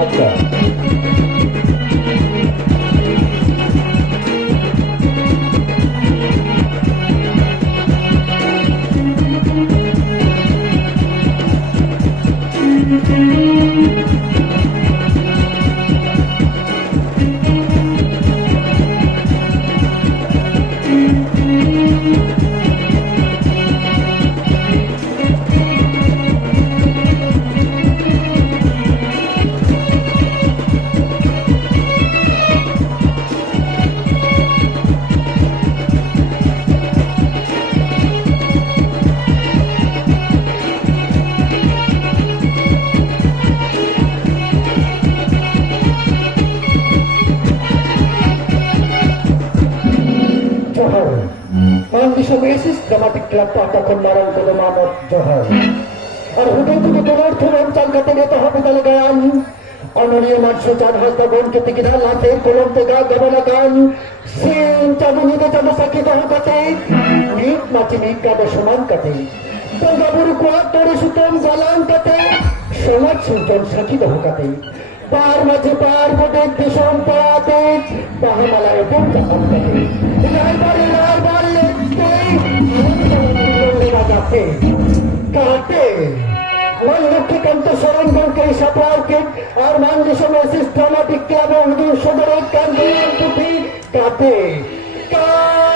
আচ্ছা। Dramatic club atakan marang pada Mahmud Johar. Arhudang itu benar turun jangka tinggi tahap dalagaan. Honoria Mansur Janhas Babon ketika latih kolom tega gabanakan. Sin camu ni camu sakit tahu kate. Nik macam ni kada seman kate. Penggabur kuat tori suton galang kate. Semat suton sakit tahu kate. Par macam par bodek disom parate. Bahamala itu cakap kate. Ilai bar kape kape Malukki kanto soron gongke saplarke Arman disomesis dramatic club udu sodorat kandian puti kape kape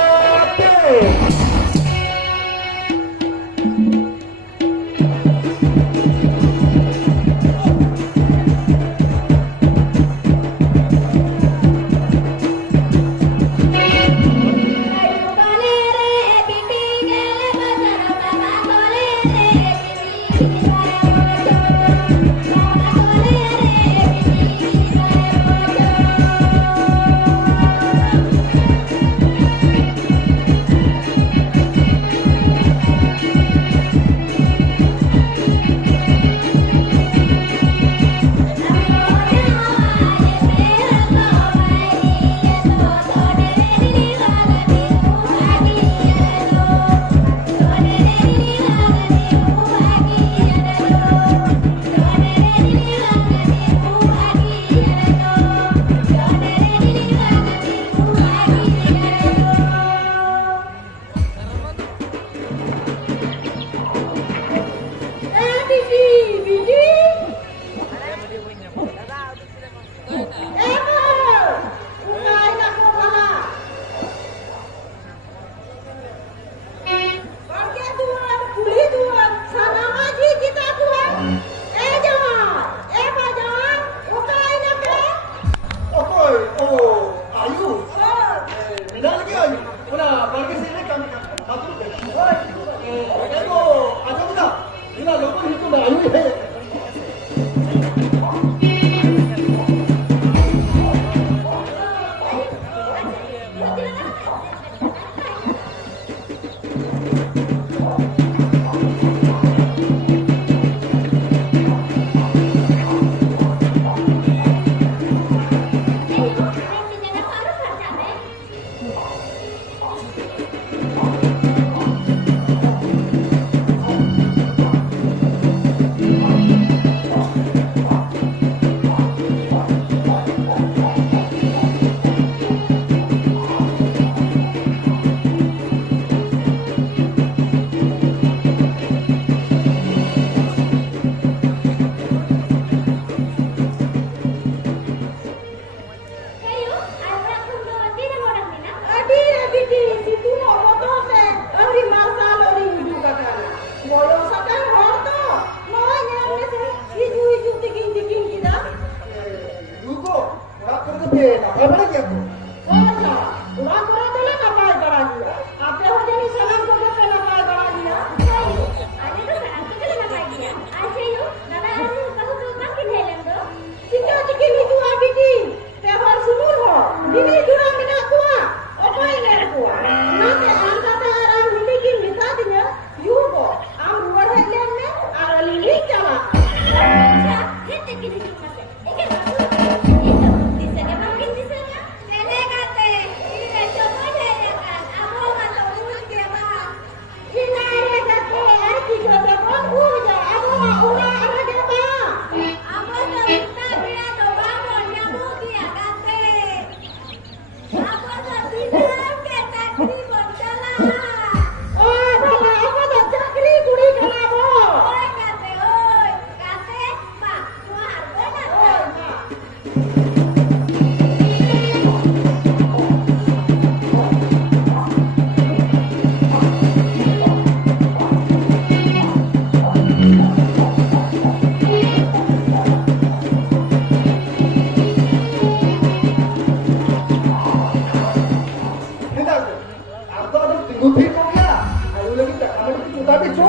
কিছু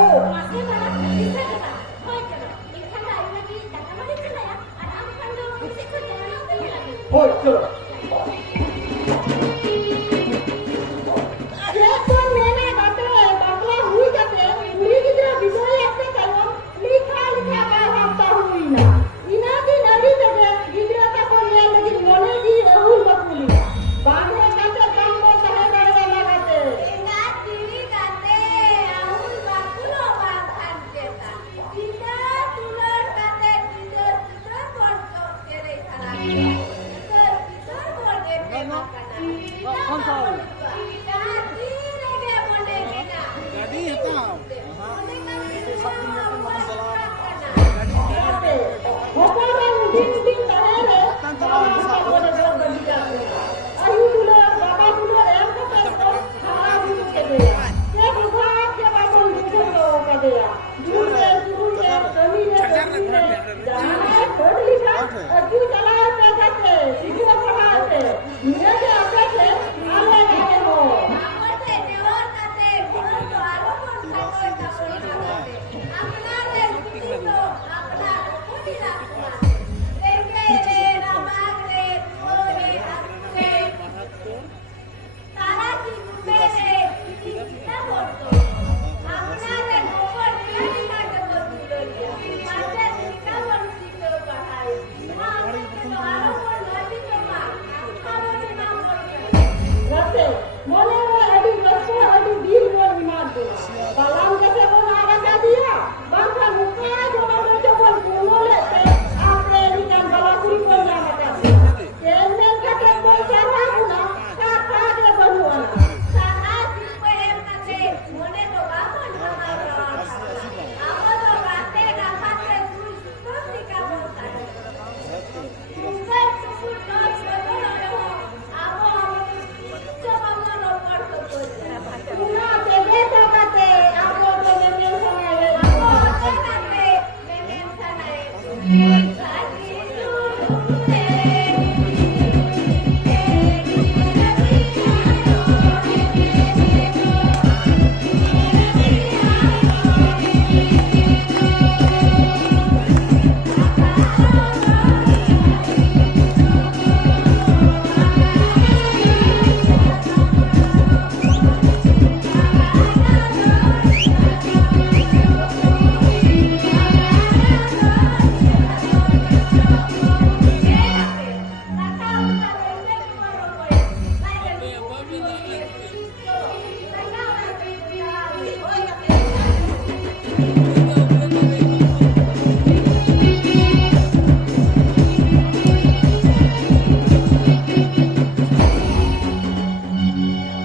হই চলো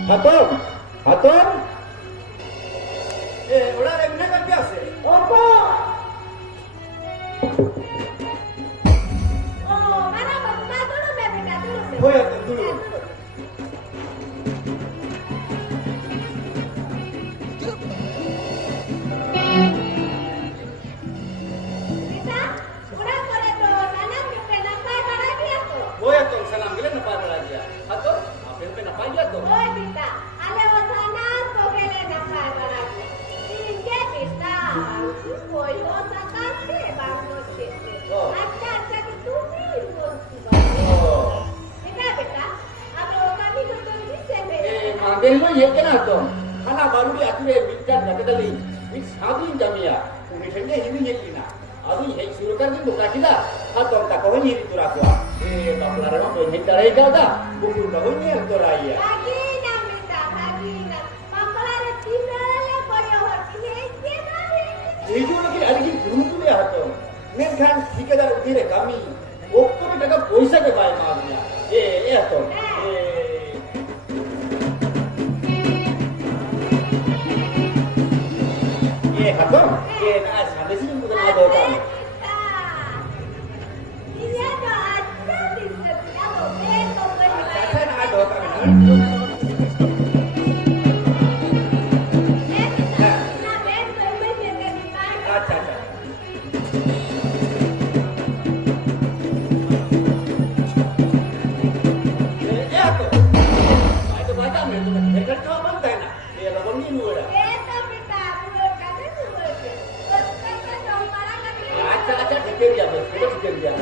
Hatom, Hatom. Udah ada yang kan biasa. Opo. Oh, mana bapak dulu, bebek dulu. Oh ya, dulu. Bisa? Udah boleh tuh, tanam bebek apa lagi aku? Oh ya, tuh salam gila apa lagi ya? Hatom, apa yang apa aja tuh? Oh, bisa. Ale wasana to gele na lagi. Inge bisa. Koi osaka se bangun situ. Acha acha itu nih Oh. Kita beta. Ado kami nonton di sini. Manggil lo ya kan tuh. Karena baru di atur ya bicara kata tadi. Ini sabin jamia. Unisnya ini nyelina. Aduh, ini suruh kan itu kita. Hatom tak kau ini itu aku. Bapak orang tuh ini cara itu dah. Bukan kau ini yang tu raya. Lagi nak minta, lagi nak. Mampala tinggal koyo hati je nari. Itu lagi ada di guru tu dia Hatom. Mungkin ठेकेदार उठी रे kami. Okto में टका पैसा के bye मारनिया. Hatom. Hatom. Nah sampai sini bukan ada orang. Iya dah ada di setiap hotel. Saya nak ada orang. चिकेरिया बस वो चिकेरिया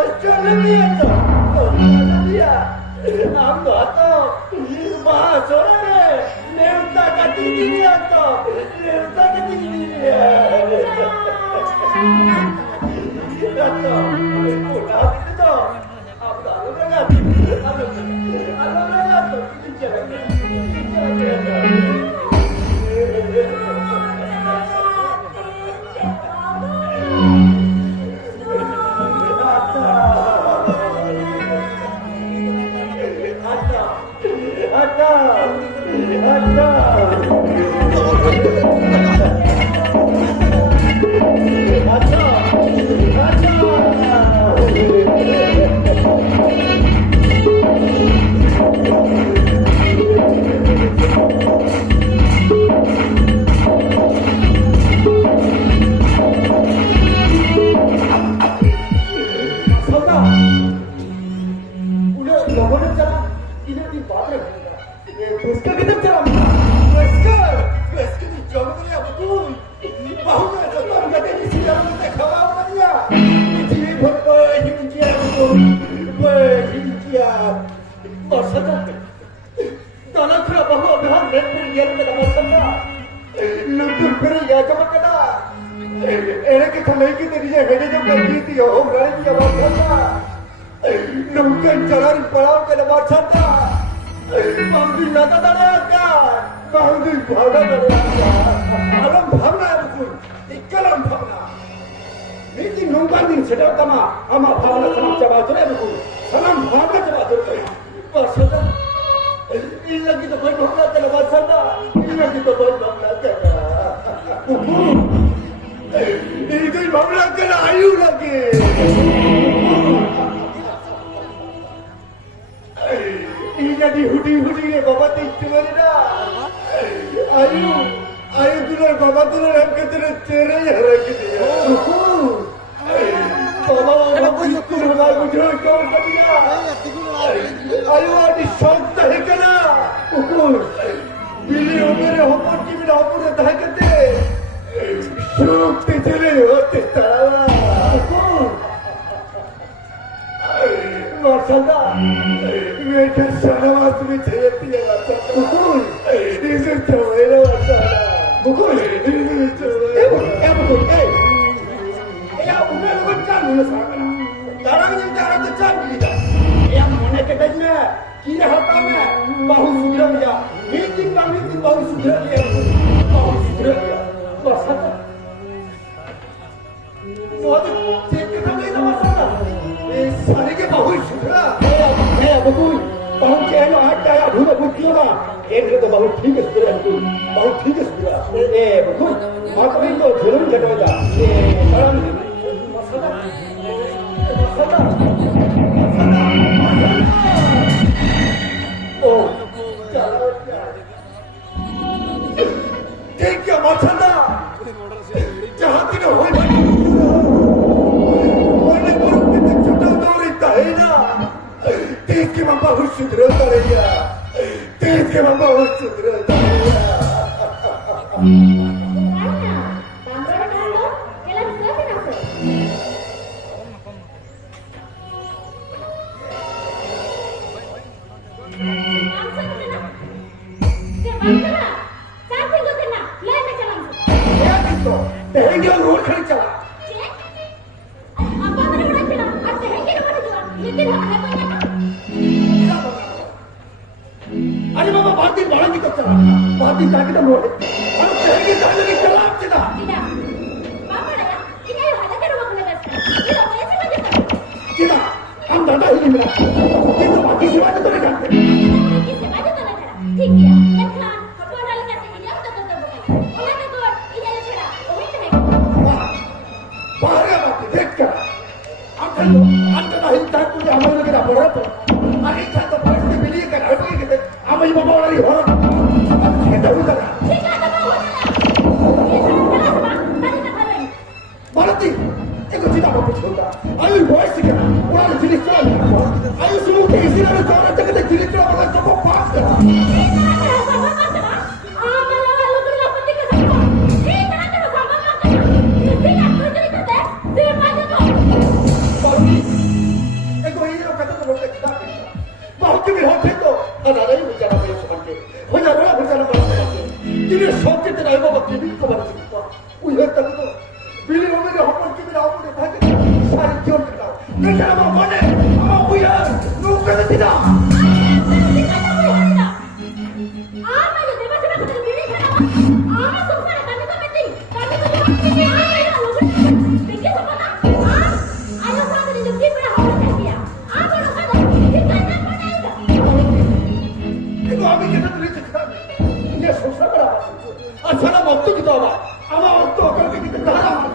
Australia. Ang bato, bahasore, neuta katingginya to, neuta katingginya. Gato, udah itu, apa udah Sekarang mau mana? Mau punya? Nuka ke tidak? Itu kami kita tulis sekarang. Dia susah berapa? Asal waktu kita apa? Ama waktu kami kita tahan.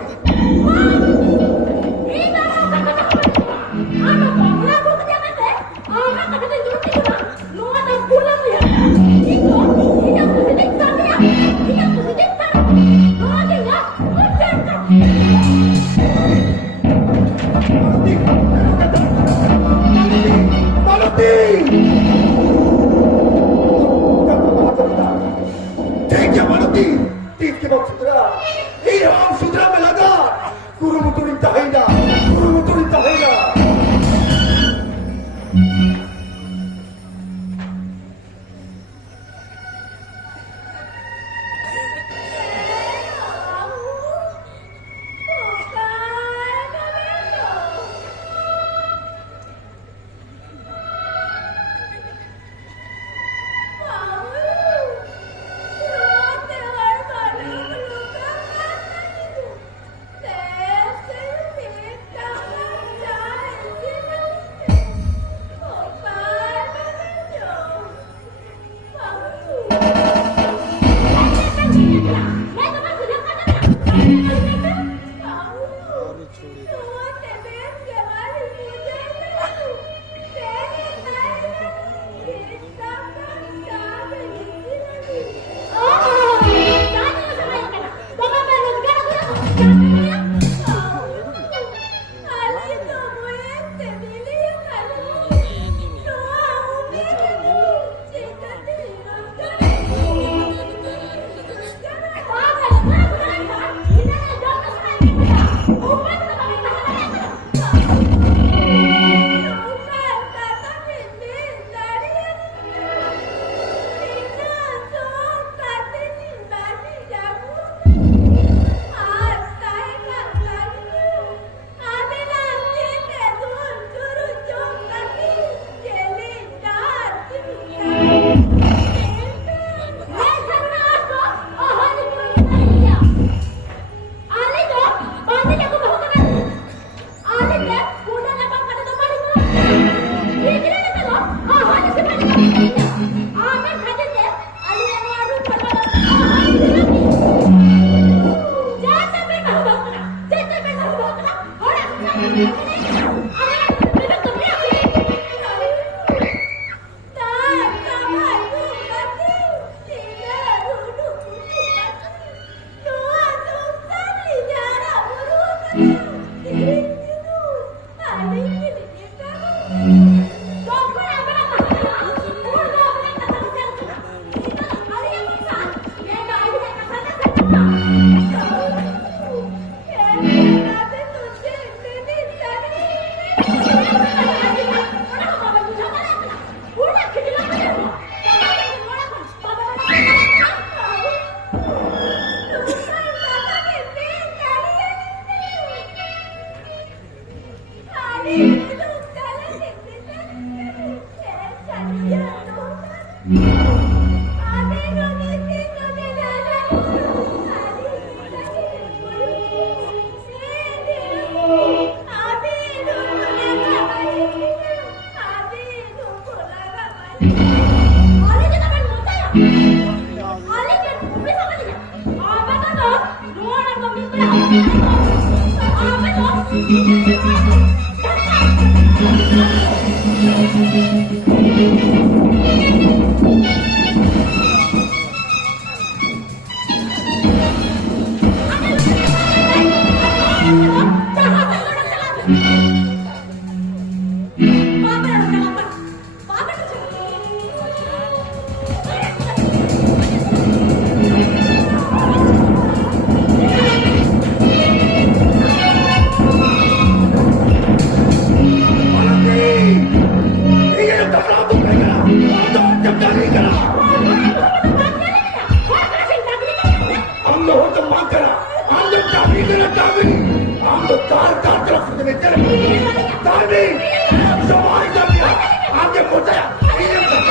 Ini yang tak mampu mereka. Untuk jam Nanti semua ini aku percaya ini betul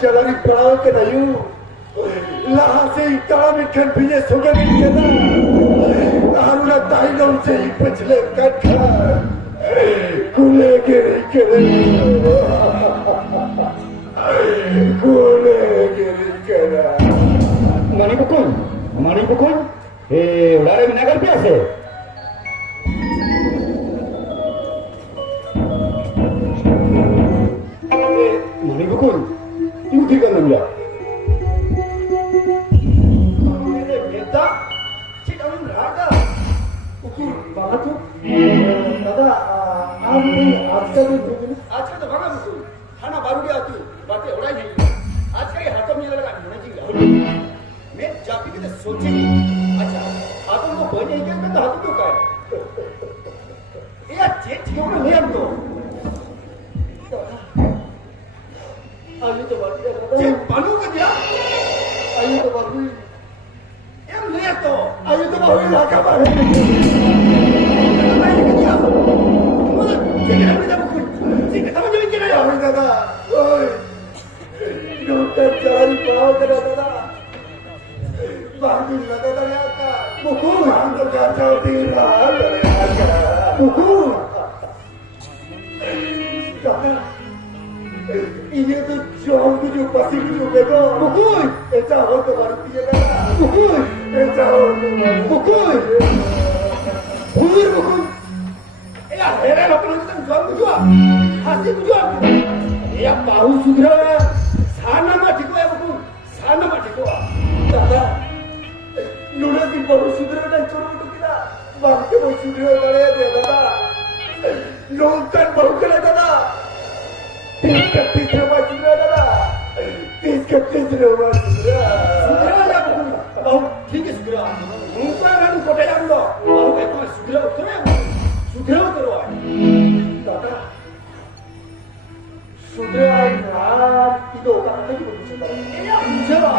Jalari perahu kena you, lahasi kami kan punya suka kena, haruna tahu sih pecah kan, kule kiri, kule kiri. Mani pukul, ular yang nagar biasa. Mani pukul. Ibu tinggal nambah. Beta, cik kami berada. Okey, bagus tu. Dada, आज का तो भागा मुझे खाना बारू गया तू बातें उड़ाई नहीं आज का ये हाथों में लगा होना चाहिए मैं जाती भी तो सोची नहीं अच्छा हाथों को बने ही क्या तो हाथों तो काय यार चेक क्यों नहीं ले हम तो आयु तो बात कर चेक बालू का दिया आयु तो बात हुई एम ले तो आयु तो बात हुई लाका बात मैं क्या मुझे चेक नहीं दे दादा ओय नूतन चरण पाव करा दादा बाकी ना दादा या का मुकुल हम तो गाता होती रहा मुकुल दादा ये तो जॉन की जो पसी की जो बेटा मुकुल ऐसा हो तो मारती है दादा मुकुल ऐसा हो मुकुल मुकुल या हेरे लोकांना तर जॉन बुजवा हासी बुजवा या पाऊस सुधरा सानामा ठिकवा मुकुल सानामा ठिकवा दादा लुणाची पाऊस सुधरा नाही करू तुला बाकी पाऊस सुधरा गळे दे दादा लोकन बहुकला दादा 30 रुपये सुधरा दादा 30 रुपये सुधरा या मुकुल भाऊ ठीक आहे सुधरा मुंबई आणि कोटे आणलो भाऊ काय तुम्हाला सुधरा उतरवा सुधरा उतरवा दादा सुधरा रात तिथं होता कधी बोलू शकता मुझेवा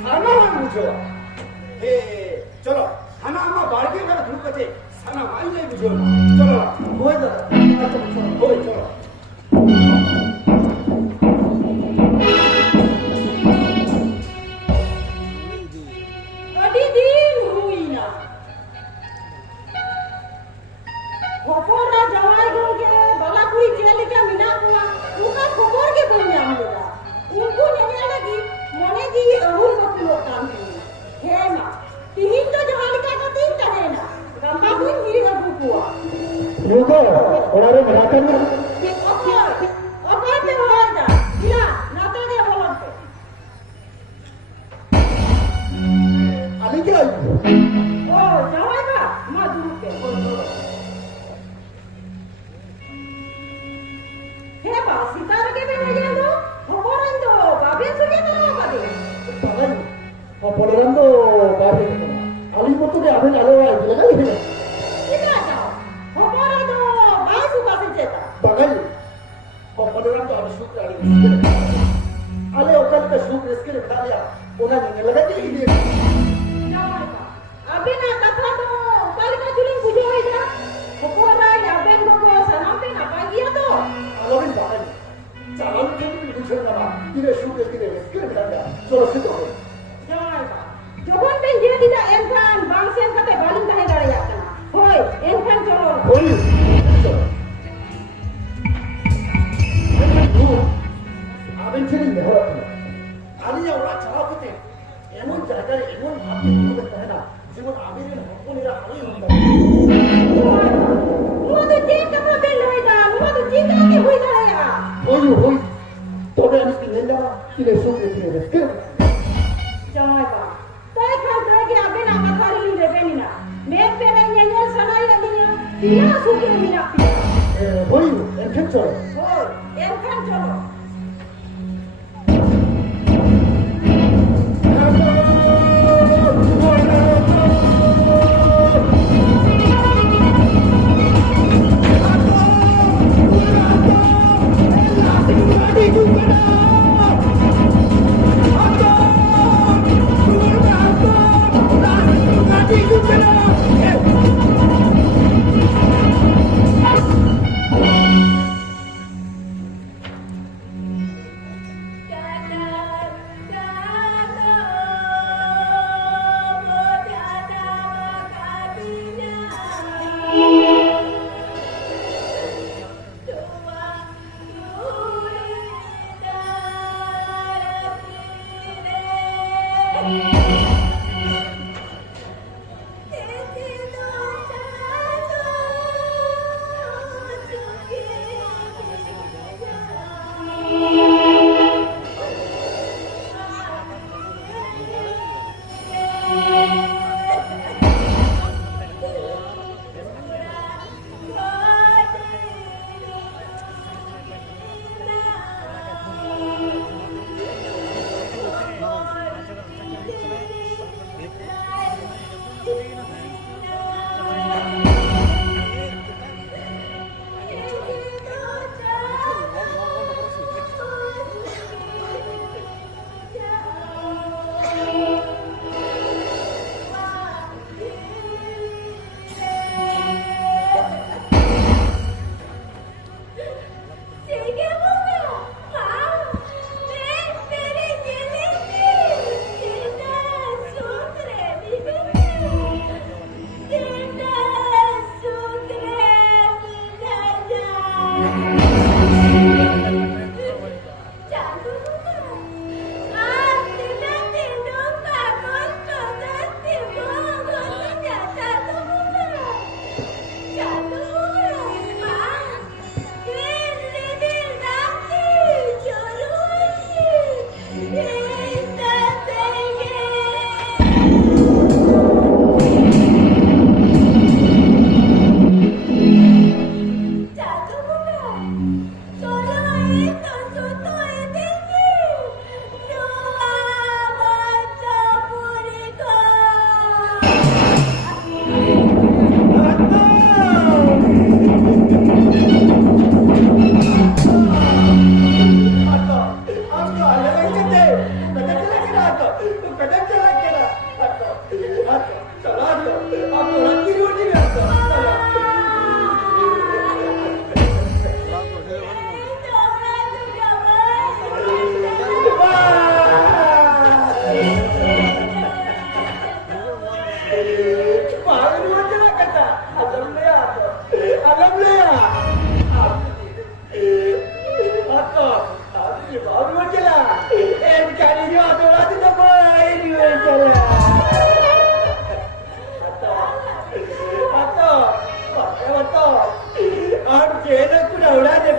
सानामा मुझेवा हे चलो खाना आम्हा बाळके करा धुडकते साना माई नाही बुझेवा चलो होय दादा होय चलो orang merakan Ali ke oh jawai ka ma dulu ke he ba sitar ke be nahi lo horan do babe suge to ba de pagan horan do babe Ali moto de aben alo ai lagi ni kita jauh horan do ba su ba se jeta pagan horan do abi syukur ali Ale okal ka syukur iske bata diya ona ni lagi ni Aben kata tu balik ke juling pujo aja. Horan aben gogo sanam pe apa dia tu? Alobin pagan calon tu ni pujo nama ini syukur iske bata diya solo situ Jangan pak. Jokon pen dia tidak enkan bangsian kata balik tahe daraya kana. Hoi enkan colon. Hoi aben ceri mehor Ali yang orang cakap tu এমন জায়গায় এমন ভাবে ঘুরে থাকে না যেমন আমিরের হকনেরা আলোই হতে Mudu cinta apa loi dah? Mudu cinta ke hui dah ya? হই তবে আমি কিনে না কিনে শুনতে কিনে রেখে Jangan pak. Saya kan lagi aben apa kali ni debeni na. Mek pernah nyanyi sanai lagi ni. Dia suka ni nak. হই এখানে চলো Hoi enkan colon.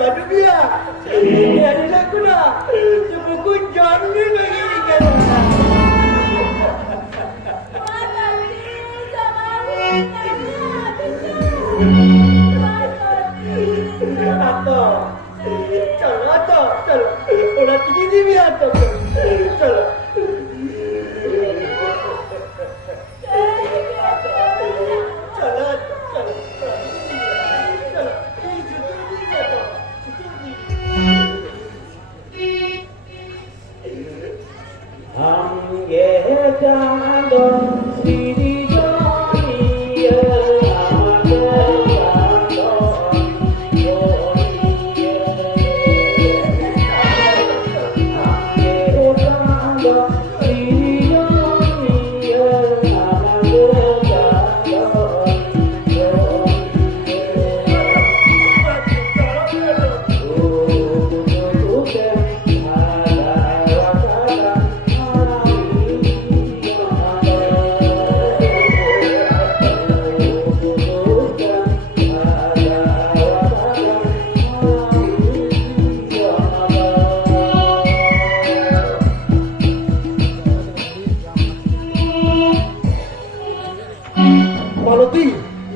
Aduh dia. Ini adalah kuna. Sebuku jambi bagi ikan. Atau, चलो, orang tinggi ni biar tu, चलो.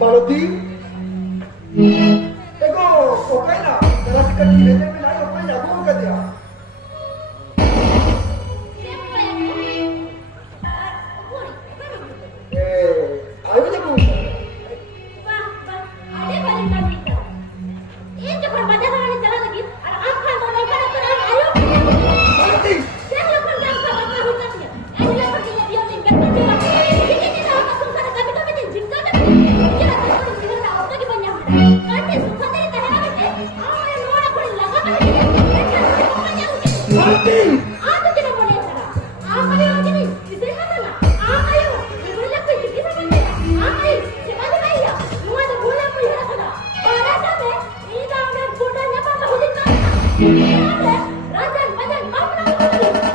Maloti, देखो वो कहना जरा सी कटी लेने में लाए कोई जागो कर दिया आयो जब ada balik lagi ini cuma pada orang jalan lagi ada apa mau lakukan ayo Maloti jangan lakukan yang sama dengan hutannya ini lakukan dia dia tinggal coba ini kita akan susah tapi tapi jingga tapi kita akan jingga apa lagi banyak nanti susah dari daerah ini yang orang pun lakukan Maloti apa tidak boleh cara apa yang ini bisa mana ayo boleh lakukan kita mana ayo cepat ayo semua ada boleh apa yang ada orang sampai ini dalam budaya apa hujan ada rajan badan apa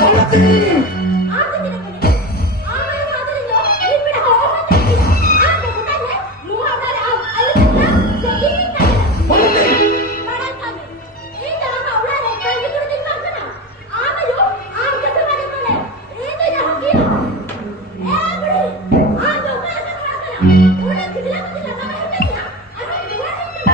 Maloti apa tidak boleh apa yang ada ini ini pada orang jadi apa budaya lu ada ayo jadi kita Maloti pada kami ini dalam orang yang kayak gitu di mana apa yo apa sama di mana ini yang dia every apa kan udah tidak kita sama hujannya apa dua itu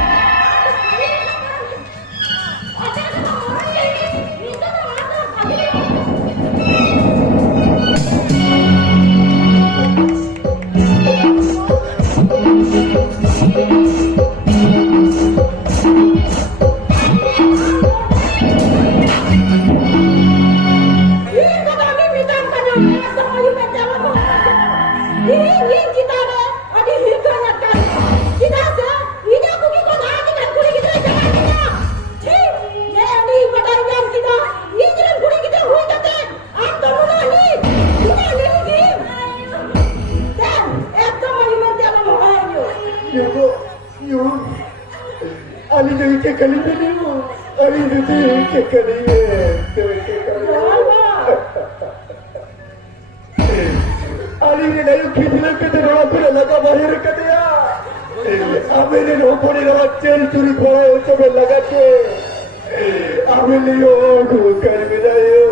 Yo, Ali jadi kekali tadi yo, Ali jadi kekali Ali ni naik kitilan kete rola pura laga bahir kete ya, Abi ni nopori rola cel curi pora yo coba laga ke, Abi ni yo gukar beda yo.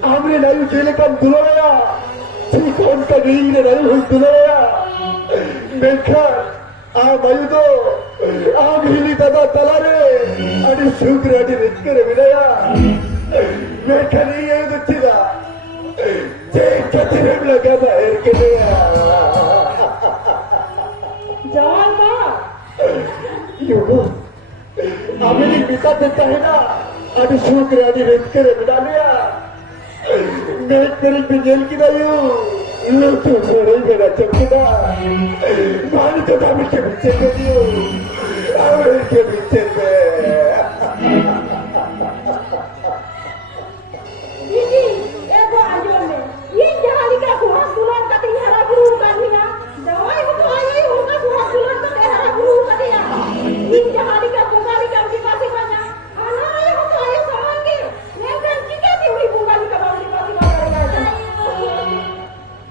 Amre nayu jele kan dulaya, cikon ka gini nayu dulaya. Mekha, mayu do, hili dada talare, adi sukre adi ritkere bilaya. Mekha ni ye do tida, cek katirem laga bahir kedeya. Jangan pak. Yugo, amre bisa deta hai na, adi sukre adi ritkere bilaya. Mek kari pinjel kita yo, lu tu orang beda cakap. Mana tu kami cakap yo, awal cakap. Ini, ego aja me. Ini jangan lihat kuat duluan katanya harap guru katanya. Jangan itu aja yang kuat duluan katanya harap guru katanya. Ini jangan lihat bukan lihat di pasti banyak. Anak ayah itu ayah sama ke. Mereka jika tiuri bukan di kamar di pasti banyak.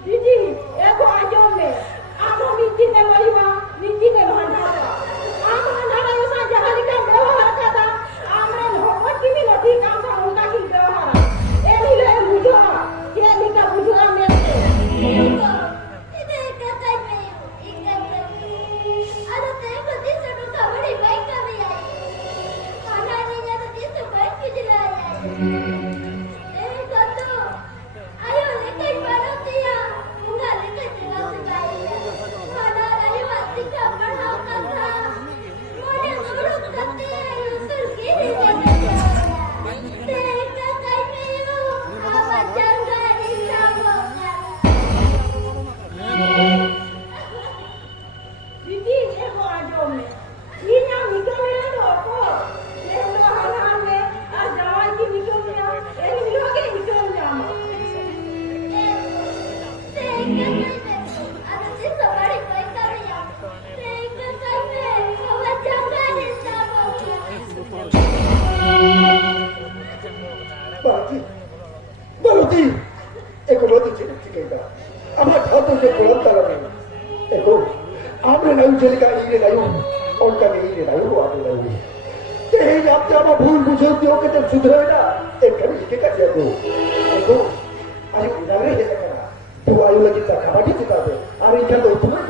Ini, ego aja me. Ninjine Mariwa, Ninjine Bhandara. Amra Narayo Saja Halika Bewahar Kata, Amra Hokot Kimi Loti Kamsa Unka Ki Bewahara. Eli le Bujua, Ye Nika Bujua Mete. Ide katai me, ika me. Ada teh berarti satu kabari baik kami ya. Karena ninya tadi sebaik kita ya. Katu, ayo lekai barat dia, enggak lekai jelas sekali. Mana ayo hati kamar kata, mana turun kata ayo terkini dia. Teka kai meyo, apa jangan disambungkan. Didi ego ajome. Ninya mikomira doko. Endo halame, ajawai ki mikomira. Eli miloke mikomira. Ada sih sebarik baik kami ya. Teka kai meyo, apa jangan disambungkan. Baluti, eko baluti cikita. Amat hatu je pulang talame. Eko, amre nayu jelika ire nayu, olka ke ire nayu adu nayu. Teh yapte ama bhul bujhe diyo ke jab sudhre na, ekami ike ka jago. Eko, ayo idare he kana. Tu ayu lagi ta kabadi jitabe. Ar ika to tumai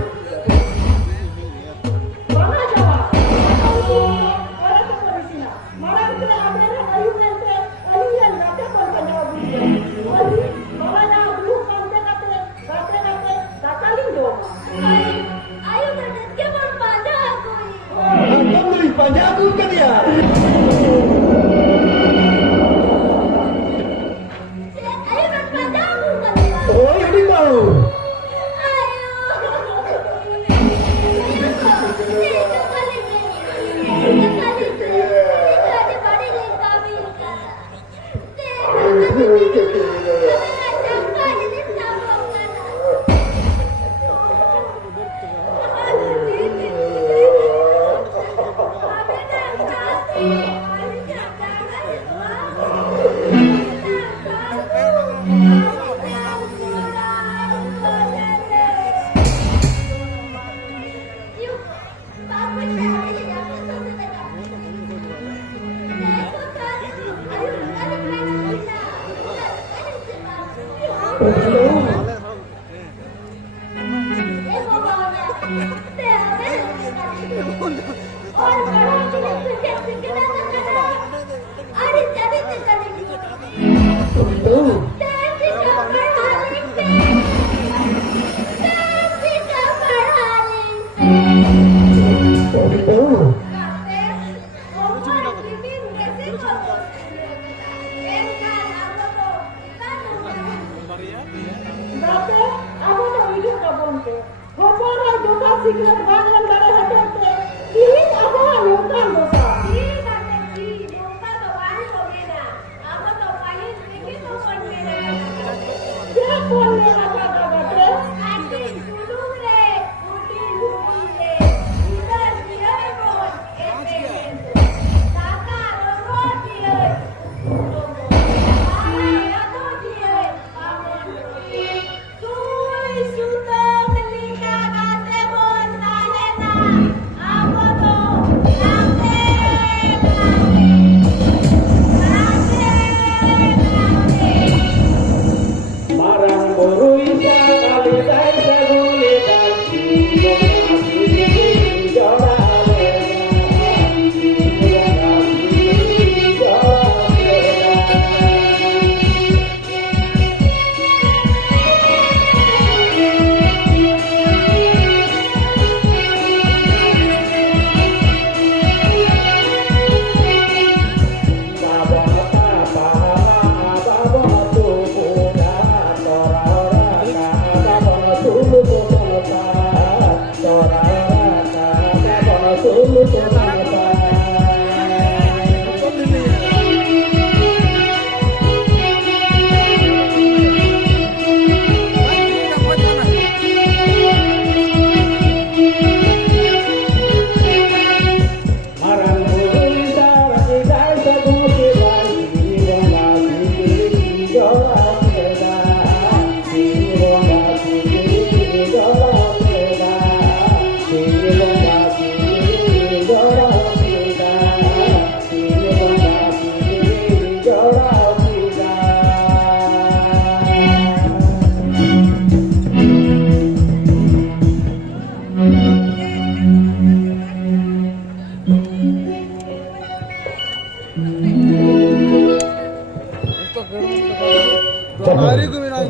Mana jawa? Orang tu polisina. Mana kita ambil ayu nanti, ayu yang nanti korban jawa bukan. Oli, mana yang dulu kamu kata, takalin dong. Ayo terdekat berpada aku. Antam beli panjagu kan ya? Ayo berpada aku kan. Oh, ini mau.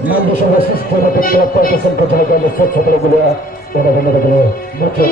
Manusia sistem atau pelaku kesempatan swasta tergolong orang-orang macam